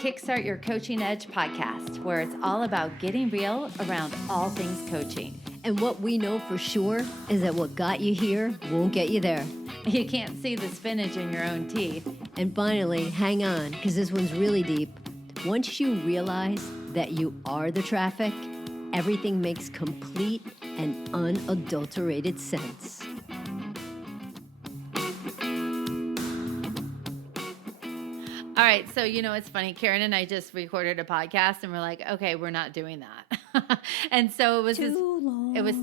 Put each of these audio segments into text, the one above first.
Kickstart Your Coaching Edge podcast, where it's all about getting real around all things coaching. And what we know for sure is that what got you here won't get you there. You can't see the spinach in your own teeth. And finally, hang on, because this one's really deep. Once you realize that you are the traffic, everything makes complete and unadulterated sense. All right, so it's funny. Karen and I just recorded a podcast, and we're like, okay, we're not doing that. And so it was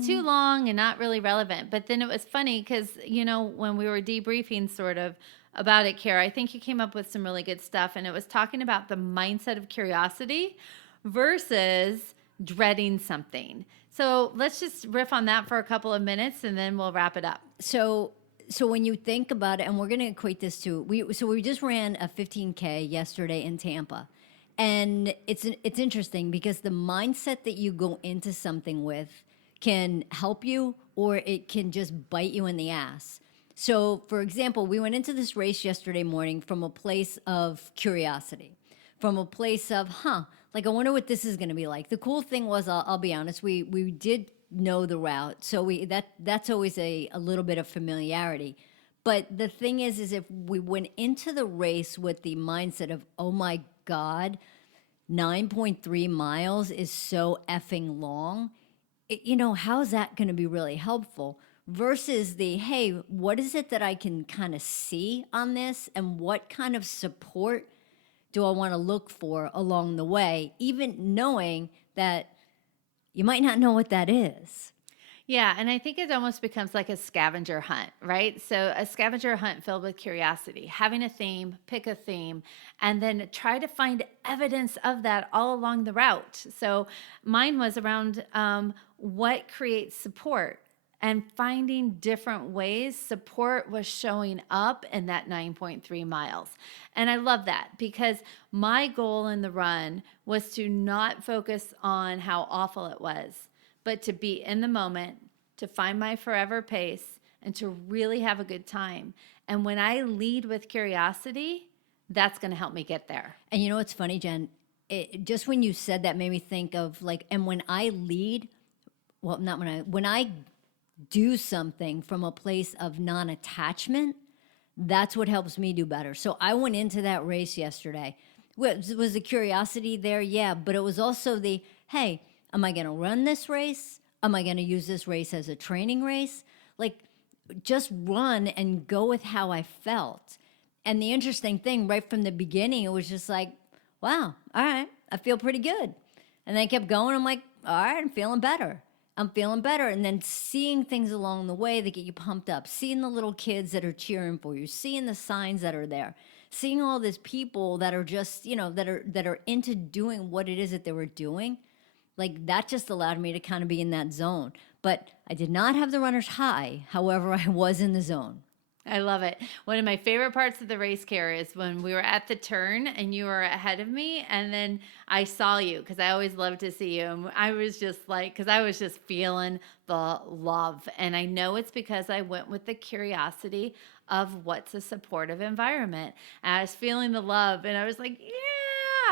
too long and not really relevant. But then it was funny because when we were debriefing sort of about it, Kara, I think you came up with some really good stuff, and it was talking about the mindset of curiosity versus dreading something. So let's just riff on that for a couple of minutes, and then we'll wrap it up. So when you think about it, and we're going to equate this to, we just ran a 15K yesterday in Tampa. And it's interesting because the mindset that you go into something with can help you or it can just bite you in the ass. So, for example, we went into this race yesterday morning from a place of curiosity, from a place of, I wonder what this is going to be like. The cool thing was, I'll be honest, we did know the route, so that's always a little bit of familiarity. But the thing is if we went into the race with the mindset of, oh my God, 9.3 miles is so effing long, how is that going to be really helpful? Versus the, hey, what is it that I can kind of see on this, and what kind of support do I want to look for along the way, even knowing that you might not know what that is. Yeah, and I think it almost becomes like a scavenger hunt, right? So a scavenger hunt filled with curiosity, having a theme, pick a theme, and then try to find evidence of that all along the route. So mine was around what creates support and finding different ways support was showing up in that 9.3 miles. And I love that because my goal in the run was to not focus on how awful it was, but to be in the moment, to find my forever pace, and to really have a good time. And when I lead with curiosity, that's going to help me get there. And you know what's funny, Jen? Just when you said that made me think of and when I lead, when I do something from a place of non-attachment, that's what helps me do better. So I went into that race yesterday. Was the curiosity there? Yeah, but it was also the, hey, am I going to run this race? Am I going to use this race as a training race? Just run and go with how I felt. And the interesting thing, right from the beginning, it was just like, wow, all right, I feel pretty good. And then I kept going. I'm like, all right, I'm feeling better. And then seeing things along the way that get you pumped up, seeing the little kids that are cheering for you, seeing the signs that are there, seeing all these people that are just, that are into doing what it is that they were doing, that just allowed me to kind of be in that zone. But I did not have the runner's high. However, I was in the zone. I love it. One of my favorite parts of the race, Kara, is when we were at the turn and you were ahead of me, and then I saw you because I always love to see you. And I was just because I was just feeling the love. And I know it's because I went with the curiosity of what's a supportive environment. And I was feeling the love, and I was like, yeah.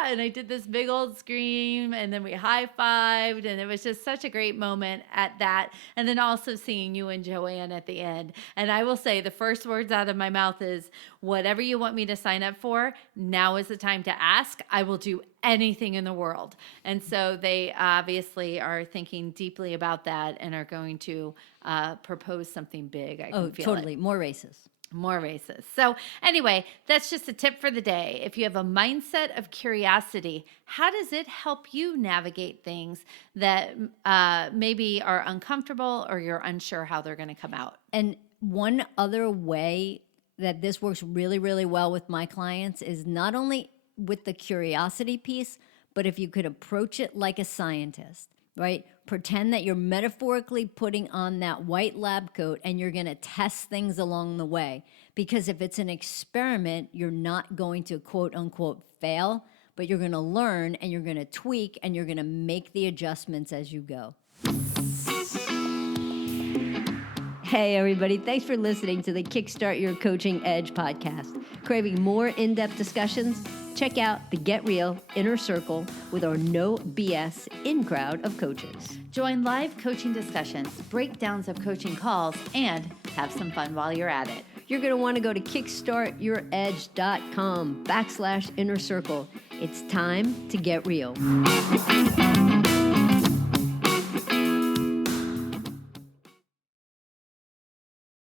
And I did this big old scream, and then we high-fived, and it was just such a great moment at that. And then also seeing you and Joanne at the end. And I will say the first words out of my mouth is, whatever you want me to sign up for, now is the time to ask. I will do anything in the world. And so they obviously are thinking deeply about that and are going to propose something big. I can feel totally. it. More races. More races. So anyway, that's just a tip for the day. If you have a mindset of curiosity, how does it help you navigate things that maybe are uncomfortable or you're unsure how they're going to come out? And one other way that this works really, really well with my clients is not only with the curiosity piece, but if you could approach it like a scientist, right? Pretend that you're metaphorically putting on that white lab coat and you're going to test things along the way. Because if it's an experiment, you're not going to quote unquote fail, but you're going to learn and you're going to tweak and you're going to make the adjustments as you go. Hey, everybody. Thanks for listening to the Kickstart Your Coaching Edge podcast. Craving more in-depth discussions? Check out the Get Real Inner Circle with our no BS in-crowd of coaches. Join live coaching discussions, breakdowns of coaching calls, and have some fun while you're at it. You're going to want to go to kickstartyouredge.com/inner circle. It's time to get real.